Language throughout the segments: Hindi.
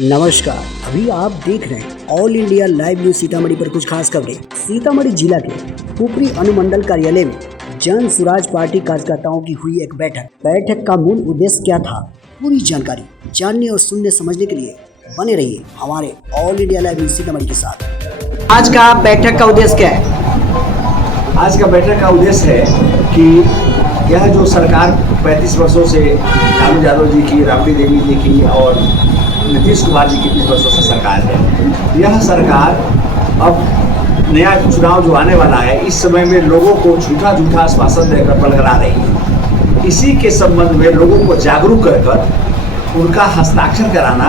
नमस्कार, अभी आप देख रहे हैं all India live news Sitamarhi पर कुछ खास खबरें। सीतामढ़ी जिला के पुपरी अनुमंडल कार्यालय में जन सुराज पार्टी कार्यकर्ताओं की हुई एक बैठक का मूल उद्देश्य क्या था, पूरी जानकारी जानने और सुनने समझने के लिए बने रहिए हमारे all India live news Sitamarhi के साथ। आज का बैठक का उद्देश्य क्या है? आज का बैठक का उद्देश्य है कि यह जो सरकार 35 वर्षों से लालू यादव जी की, राबड़ी देवी जी की और नीतीश कुमार जी की 20 वर्षों से सरकार है, यह सरकार अब नया चुनाव जो आने वाला है, इस समय में लोगों को झूठा आश्वासन देकर पलगरा रही है। इसी के संबंध में लोगों को जागरूक कर उनका हस्ताक्षर कराना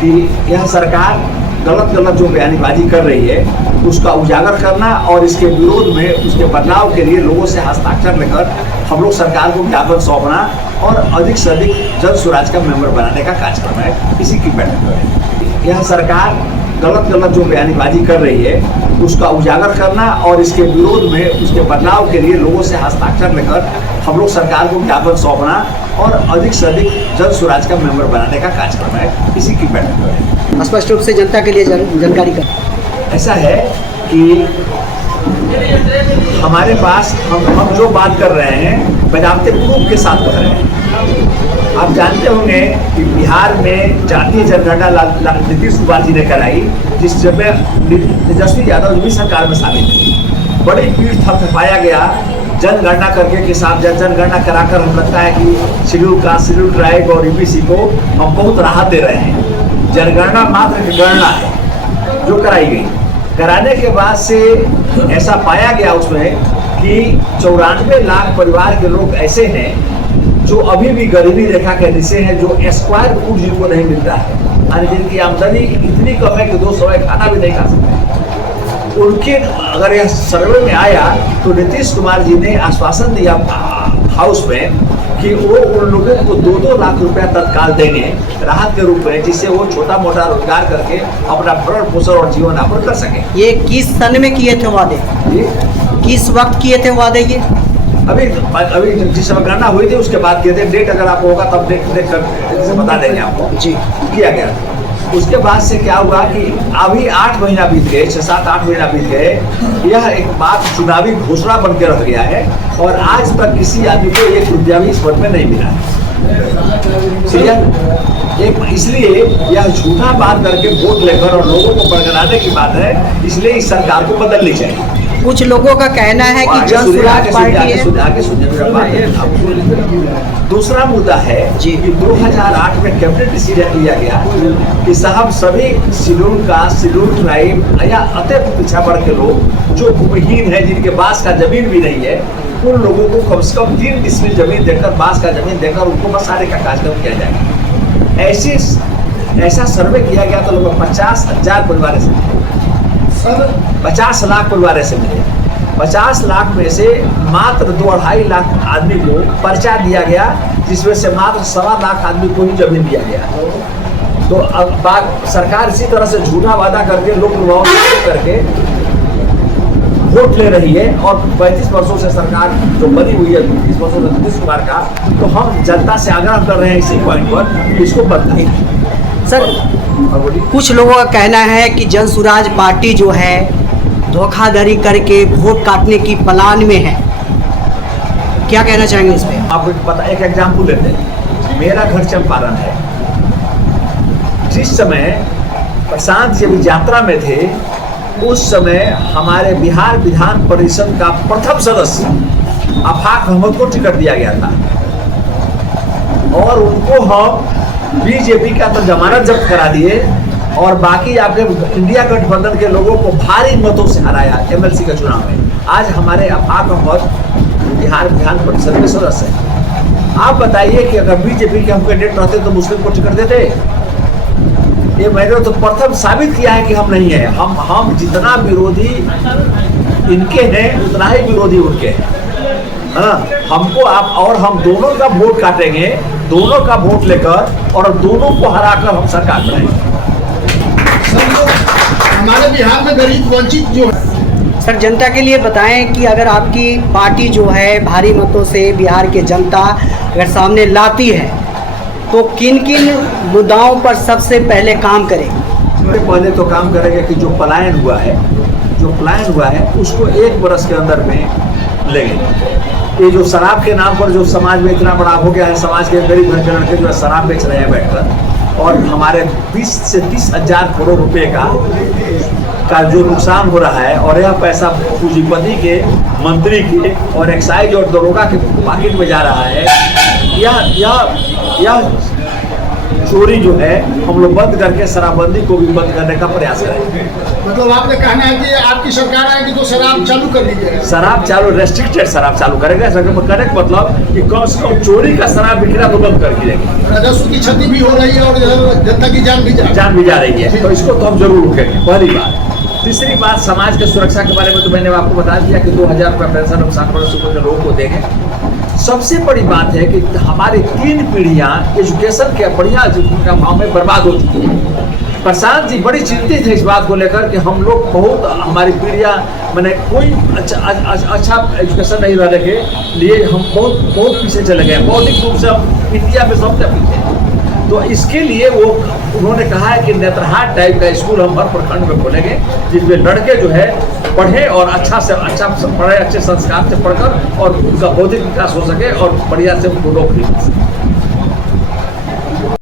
कि यह सरकार गलत जो बयानीबाजी कर रही है उसका उजागर करना और इसके विरोध में, उसके बदलाव के लिए लोगों से हस्ताक्षर लेकर हम लोग सरकार को ज्ञापन सौंपना और अधिक से अधिक जन सुराज का मेंबर बनाने का कार्यक्रम है। इसी की बैठक है। यह सरकार गलत जो बयानीबाजी कर रही है उसका उजागर करना और इसके विरोध में, उसके बदलाव के लिए लोगों से हस्ताक्षर लेकर हम लोग सरकार को ज्ञापन सौंपना और अधिक से अधिक जन सुराज का मेंबर बनाने का कार्यक्रम है। इसी की बैठक है। स्पष्ट रूप से जनता के लिए जानकारी का ऐसा है कि हमारे पास हम जो बात कर रहे हैं बजाबते प्रूफ के साथ कर रहे हैं। आप जानते होंगे कि बिहार में जातीय जनगणना नीतीश कुमार जी ने कराई, जिस समय तेजस्वी यादव भी सरकार में शामिल थी। बड़ी भीड़ थपथपाया गया जनगणना करके के साथ जनगणना कराकर हम लगता है कि शेड्यूल कास्ट, शेड्यूल ट्राइब और ईबीसी को हम बहुत राहत दे रहे हैं। जनगणना मात्र गणना है जो कराई गई। कराने के बाद से ऐसा पाया गया उसमें कि 94 लाख परिवार के लोग ऐसे हैं जो अभी भी गरीबी रेखा के नीचे हैं, जो स्क्वायर फुट जिनको नहीं मिलता है, यानी जिनकी आमदनी इतनी कम है कि 2 समय खाना भी नहीं खा सकते। उनके अगर यह सर्वे में आया तो नीतीश कुमार जी ने आश्वासन दिया हाउस में कि वो उन लोगों को 2-2 लाख रुपया तत्काल देंगे राहत के रूप में, जिससे वो छोटा मोटा रोजगार करके अपना भरण पोषण और जीवन यापन कर सके। ये किस सन में किए थे वादे? किस वक्त किए थे वादे? ये अभी जिस समय गणना हुई थी उसके बाद किए थे। डेट अगर आपको होगा तब देख कर बता देंगे आपको। जी, किया गया। उसके बाद से क्या हुआ कि अभी 8 महीना बीत गए, 6-7-8 महीना बीत गए। यह एक बात चुनावी घोषणा बन के रह गया है और आज तक किसी आदमी को 1 रुपया भी इस वक्त में नहीं मिला है। इसलिए यह झूठा बात करके वोट लेकर और लोगों को बरगलाने की बात है, इसलिए इस सरकार को बदलनी चाहिए। कुछ लोगों का कहना है कि जन सुराज पार्टी है। दूसरा मुद्दा है कि 2008 में कैबिनेट डिसीजन लिया गया कि साहब सभी शेड्यूल कास्ट, शेड्यूल ट्राइब या अत्यंत पिछड़ा वर्ग के लोग जो भूमिहीन है, जिनके पास का जमीन भी नहीं है, उन लोगों को कम से कम 3 डिसमिल जमीन देकर, बास का जमीन देकर उनको बसाने का कार्यक्रम किया जाएगा। ऐसा सर्वे किया गया तो लगभग 50,000 परिवार से मिले, 50 लाख परिवार से मिले। 50 लाख में से मात्र 2-2.5 लाख आदमी को पर्चा दिया गया, जिसमें से मात्र 1.25 लाख आदमी को ही जमीन दिया गया। तो अब सरकार इसी तरह से झूठा वादा करके लोक लुभाओं करके वोट ले रही है और 35 वर्षों से सरकार जो बनी हुई है, 20 वर्षों से नीतीश कुमार का, तो हम जनता से आग्रह कर रहे हैं इसी पॉइंट पर कि इसको बदलाएं। सर, कुछ लोगों का कहना है कि जन सुराज पार्टी जो है धोखाधड़ी करके वोट काटने की प्लान में है, क्या कहना चाहेंगे इस पे? आपको पता, एक एग्जाम्पल लेते हैं। मेरा घर चंपारण है। जिस समय प्रशांत जब यात्रा में थे उस समय हमारे बिहार विधान परिषद का प्रथम सदस्य आफाक अहमद को टिकट दिया गया था और उनको हम बीजेपी का तो जमानत जब्त करा दिए और बाकी आपके इंडिया गठबंधन के लोगों को भारी मतों से हराया एमएलसी के चुनाव में। आज हमारे आफाक अहमद बिहार विधान परिषद में सदस्य है। आप बताइए कि अगर बीजेपी के हम कैंडिडेट रहते तो मुस्लिम को टिकट देते? ये मैंने तो प्रथम साबित किया है कि हम नहीं है। हम जितना विरोधी इनके हैं उतना ही विरोधी उनके हैं। हाँ, हमको आप और हम दोनों का वोट काटेंगे, दोनों का वोट लेकर और दोनों को हराकर हम सरकार बनाएंगे। हमारे बिहार में गरीब वंचित जो है। सर, जनता के लिए बताएं कि अगर आपकी पार्टी जो है भारी मतों से बिहार की जनता अगर सामने लाती है तो किन किन मुद्दाओं पर सबसे पहले काम करें? पहले तो काम करेंगे कि जो पलायन हुआ है उसको 1 बरस के अंदर में लेंगे। ये जो शराब के नाम पर जो समाज में इतना बड़ा हो गया है, समाज के गरीब घर के लड़के जो है शराब बेच रहे हैं बैठकर, और हमारे 20 से 30 हजार करोड़ रुपए का जो नुकसान हो रहा है, और यह पैसा पूंजीपति के, मंत्री के और एक्साइज और दरोगा के पॉकेट में जा रहा है। यह चोरी जो है हम लोग बंद करके शराबबंदी को भी बंद करने का प्रयास करेंगे। मतलब आपने कहना है कि आपकी सरकार आएगी तो शराब चालू कर दी जाएगी? शराब चालू, रेस्ट्रिक्टेड शराब चालू करेगा। करेक्ट मतलब कि कम से कम चोरी का शराब बिकना तो बंद करके देंगे। राजस्व की क्षति भी हो रही है और जनता की जान भी जा रही है, तो इसको तो हम जरूर रोकेंगे, पहली बात। तीसरी बात, समाज के सुरक्षा के बारे में तो मैंने आपको बता दिया कि 2000 रुपये पेंशन और 60% के लोगों को देंगे। सबसे बड़ी बात है कि हमारी 3 पीढ़ियां एजुकेशन के बढ़िया का भाव में बर्बाद हो चुकी है। प्रशांत जी बड़ी चिंतित है इस बात को लेकर कि हम लोग बहुत, हमारी पीढ़ियां मैंने कोई अच्छा एजुकेशन नहीं रहने के लिए हम बहुत पीछे चले गए। बौद्धिक रूप से हम इंडिया में सबसे पीछे हैं। तो इसके लिए उन्होंने कहा है कि नेत्रहाट टाइप का स्कूल हम हर प्रखंड में खोलेंगे, जिसमें लड़के जो है पढ़े और अच्छा से अच्छा पढ़े, अच्छे संस्कार से पढ़कर और उनका बौद्धिक विकास हो सके और बढ़िया से उनको नौकरी मिल सके।